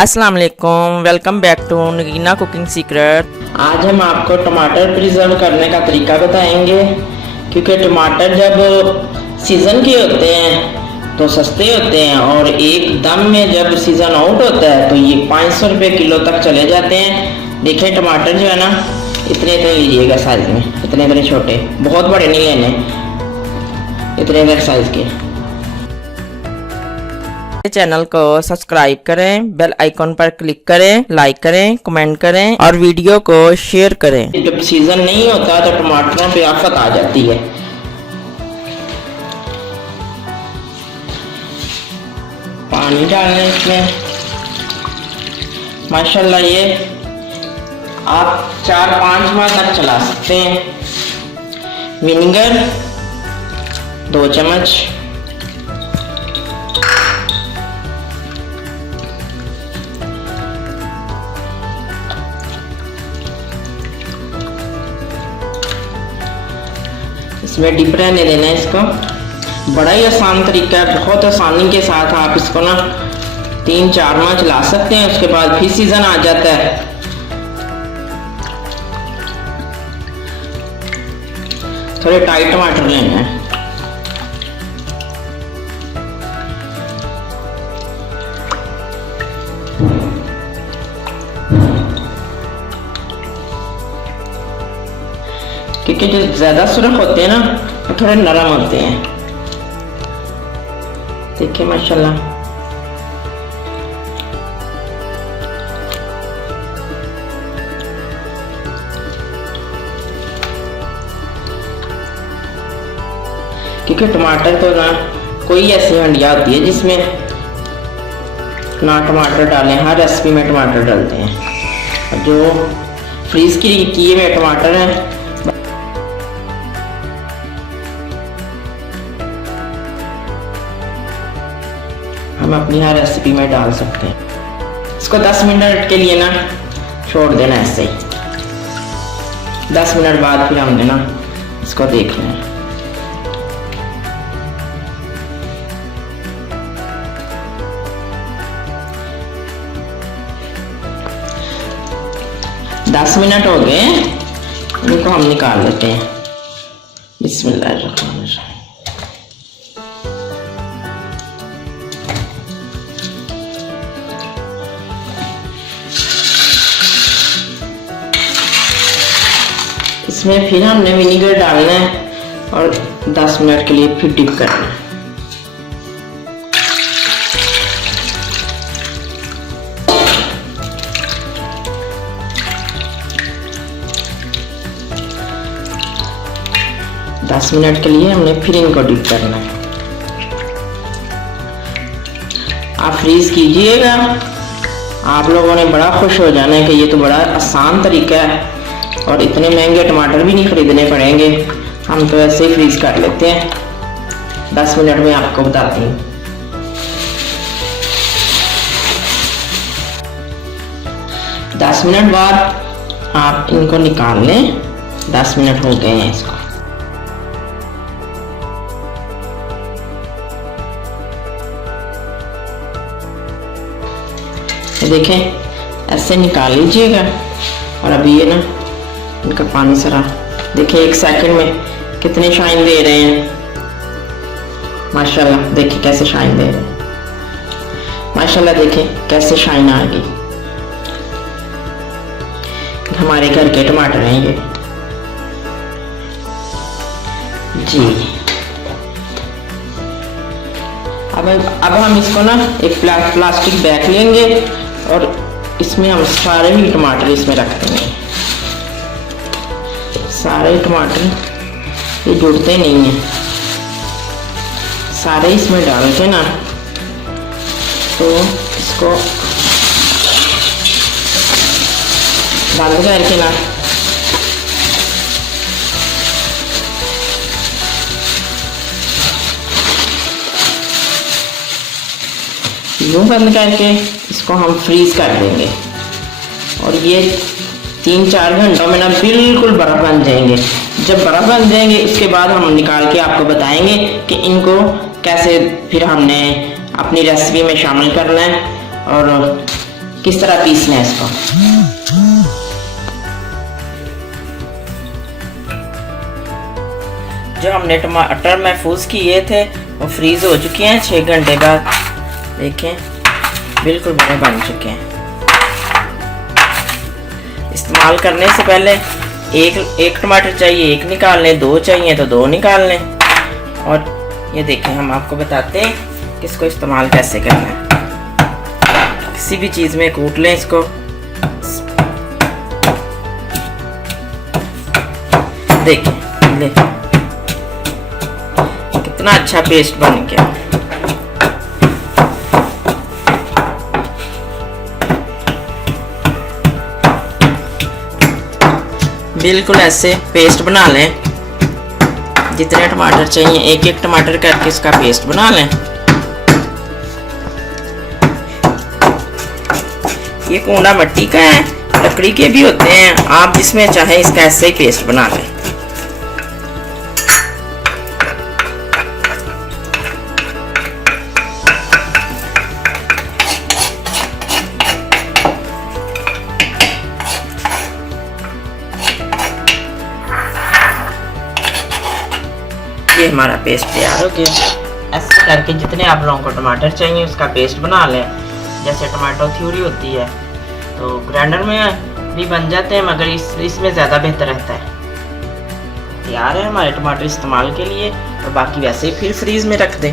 अस्सलाम वालेकुम, welcome back to Nagina cooking secret. आज हम आपको टमाटर प्रिजर्व करने का तरीका बताएंगे, क्योंकि टमाटर जब सीज़न के होते हैं तो सस्ते होते हैं और एकदम में जब सीज़न आउट होता है तो ये 500 रुपये किलो तक चले जाते हैं। देखें टमाटर जो है ना, इतने इतने लीजिएगा साइज़ में, इतने इतने छोटे, बहुत बड़े नहीं लेने, इतने इतने साइज़ के। चैनल को सब्सक्राइब करें, बेल आइकॉन पर क्लिक करें, लाइक करें, कमेंट करें और वीडियो को शेयर करें। जब सीज़न नहीं होता तो टमाटरों पे आफत आ जाती है। पानी डालना इसमें, माशाल्लाह ये आप 4-5 माह तक चला सकते हैं। विनेगर 2 चम्मच, इसमें डिप रहने देना है इसको। बड़ा ही आसान तरीका है, बहुत आसानी के साथ आप इसको ना 3-4 माह चला सकते हैं। उसके बाद फिर सीजन आ जाता है। थोड़े टाइट टमाटर लेना है। क्योंकि जो ज्यादा सुरख होते हैं ना वो थोड़े नरम होते हैं। देखिए माशाल्लाह, क्योंकि टमाटर तो ना कोई ऐसी हंडिया होती है जिसमें ना टमाटर डालें। हर रेसिपी में टमाटर डालते हैं। और जो फ्रीज किए हुए टमाटर हैं हम अपनी हर रेसिपी में डाल सकते हैं। इसको 10 मिनट के लिए ना छोड़ देना ऐसे ही। 10 मिनट बाद फिर हमने ना इसको देखना है। दस मिनट हो गए, इनको हम निकाल लेते हैं। बिस्मिल्लाहिर्रहमानिर्रहीम। इसमें फिर हमने विनेगर डालना है और 10 मिनट के लिए फिर डिप करना है। दस मिनट के लिए हमने फिर इनको डिप करना है। आप फ्रीज कीजिएगा, आप लोगों ने बड़ा खुश हो जाना है कि ये तो बड़ा आसान तरीका है और इतने महंगे टमाटर भी नहीं खरीदने पड़ेंगे। हम तो ऐसे ही फ्रीज कर लेते हैं। 10 मिनट में आपको बताती हूँ। दस मिनट बाद आप इनको निकाल लें। 10 मिनट हो गए हैं इसको। देखें ऐसे निकाल लीजिएगा। और अभी ये ना इनका पानी सारा देखिए 1 सेकंड में कितने शाइन दे रहे हैं। माशाल्लाह देखिए कैसे शाइन दे रहे हैं। माशाल्लाह देखिए कैसे शाइन आ गई। हमारे घर के टमाटर हैं ये जी। अब हम इसको ना एक प्लास्टिक बैग लेंगे और इसमें हम सारे ही टमाटर इसमें रख देंगे। सारे टमाटर ये जुड़ते नहीं हैं, सारे इसमें डाल के ना तो इसको बंद करके ना यूँ बंद करके इसको हम फ्रीज कर देंगे। और ये 3-4 घंटों में ना बिल्कुल बर्फ़ बन जाएंगे। जब बर्फ़ बन जाएंगे इसके बाद हम निकाल के आपको बताएंगे कि इनको कैसे फिर हमने अपनी रेसिपी में शामिल करना है और इस तरह पीसना है इसको। जो हमने टमाटर महफूज किए थे वो फ्रीज हो चुके हैं 6 घंटे बाद। देखें बिल्कुल बड़े बन चुके हैं। इस्तेमाल करने से पहले एक टमाटर चाहिए, एक निकाल लें, 2 चाहिए तो 2 निकाल लें। और ये देखें हम आपको बताते हैं कि इसको इस्तेमाल कैसे करना है। किसी भी चीज़ में कूट लें इसको। देखें ले कितना अच्छा पेस्ट बन गया। बिल्कुल ऐसे पेस्ट बना लें। जितने टमाटर चाहिए एक एक टमाटर करके इसका पेस्ट बना लें। ये कूड़ा मिट्टी का है, लकड़ी के भी होते हैं, आप जिसमें चाहे इसका ऐसे ही पेस्ट बना लें। ये हमारा पेस्ट तैयार हो गया। ऐसे करके जितने आप लोगों को टमाटर चाहिए उसका पेस्ट बना लें। जैसे टमाटो प्यूरी होती है तो ग्राइंडर में भी बन जाते हैं, मगर इसमें ज़्यादा बेहतर रहता है। तैयार है हमारे टमाटर इस्तेमाल के लिए, और बाकी वैसे ही फिर फ्रीज में रख दें।